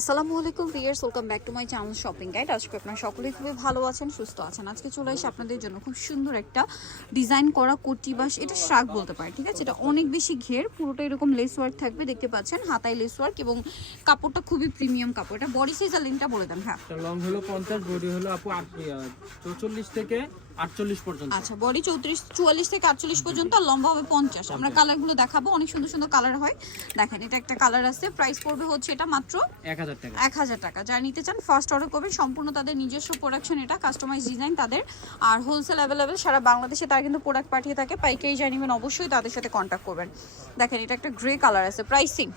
আসসালামু আলাইকুম viewers welcome back to my channel shopping guide. আজকে আপনারা সকলেই খুবই ভালো আছেন, সুস্থ আছেন। আজকে চলে এসে আপনাদের জন্য খুব সুন্দর একটা ডিজাইন করা কোটি বাস এটা শাক বলতে পারে ঠিক আছে? এটা অনেক বেশি ঘের, পুরোটা এরকম লেস ওয়ার্ক থাকবে, দেখতে পাচ্ছেন, হাতায় লেস ওয়ার্ক এবং কাপড়টা খুবই প্রিমিয়াম কাপড়। এটা বডি সাইজ আর লিঙ্কটা বলে দেন হ্যাঁ। লং হলো পঞ্চাশ বডি হলো আপু চৌচল্লিশ থেকে আটচল্লিশ পর্যন্ত। আচ্ছা বডি চৌত্রিশ চুয়াল্লিশ থেকে আটচল্লিশ পর্যন্ত আর লম্বা হবে পঞ্চাশ। আমরা কালারগুলো দেখাবো অনেক সুন্দর সুন্দর কালার হয়। দেখেন এটা একটা কালার আছে প্রাইস পড়বে হচ্ছে এটা মাত্র এক হাজার টাকা। এক হাজার টাকা। যারা নিতে চান ফার্স্ট অর্ডার করবেন সম্পূর্ণ তাদের নিজস্ব প্রোডাকশন এটা কাস্টমাইজ ডিজাইন তাদের। আর হোলসেল অ্যাভেলেবেল সারা বাংলাদেশে তারা কিন্তু প্রোডাক্ট পাঠিয়ে থাকে পাইকারি জানিবেন অবশ্যই তাদের সাথে কন্ট্যাক্ট করবেন। দেখেন এটা একটা গ্রে কালার আছে প্রাইসিং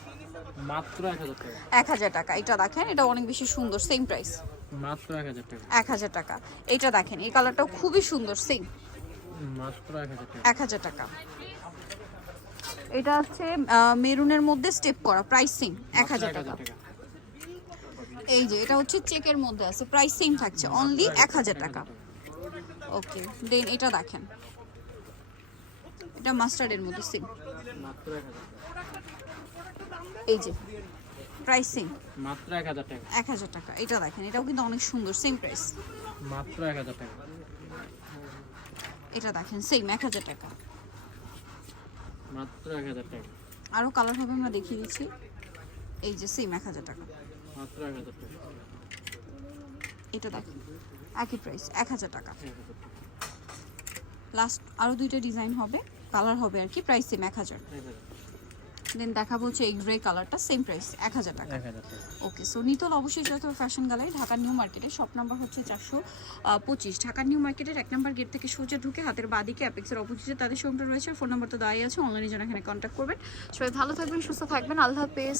মাত্র এক হাজার টাকা। এক হাজার টাকা। এটা দেখেন এটা অনেক বেশি সুন্দর সেম প্রাইস মাত্র এক হাজার টাকা। এক হাজার টাকা। এটা দেখেন এই কালারটাও খুবই সুন্দর সেম মাত্র এক হাজার টাকা। এক হাজার টাকা। এটা হচ্ছে মেরুনের মধ্যে স্টেপ করা প্রাইসিং এক হাজার টাকা। এই যে এটা হচ্ছে চেকের মধ্যে আছে প্রাইস সেম থাকছে অনলি এক হাজার টাকা। ওকে দেন এটা দেখেন। এটা মাস্টার্ডের মধ্যে সেম এই যে প্রাইস সেম মাত্র এক হাজার টাকা। এক হাজার টাকা এটা দেখেন এটাও কিন্তু অনেক সুন্দর সেম প্রাইস মাত্র এক হাজার টাকা। এটা দেখেন সেম এক হাজার টাকা। মাত্র এক হাজার টাকা। আরও কালার হবে আমরা দেখিয়ে দিচ্ছি। এই যে সেম এক হাজার টাকা। মাত্র এক হাজার টাকা। এটা দেখেন একই প্রাইস এক হাজার টাকা। এক হাজার টাকা। লাস্ট আরও দুইটা ডিজাইন হবে। কালার হবে আর কি প্রাইস সেম এক হাজার। দেন দেখা বলছে এই গ্রে কালারটা সেম প্রাইস এক হাজার টাকা। ওকে সো নিতল অবশ্যই যত ফ্যাশন গ্যালারি ঢাকা নিউ মার্কেটের শপ নাম্বার হচ্ছে চারশো পঁচিশ। ঢাকা নিউ মার্কেটের এক নাম্বার গেট থেকে সোজা ঢুকে হাতের বাদিকে অ্যাপেক্সের অপোজিটে তাদের শোরুমটা রয়েছে ফোন নাম্বার তো দাঁড়িয়ে আছে অনলাইনে যেন এখানে কন্ট্যাক্ট করবেন। সবাই ভালো থাকবেন সুস্থ থাকবেন আল্লাহ হাফেজ।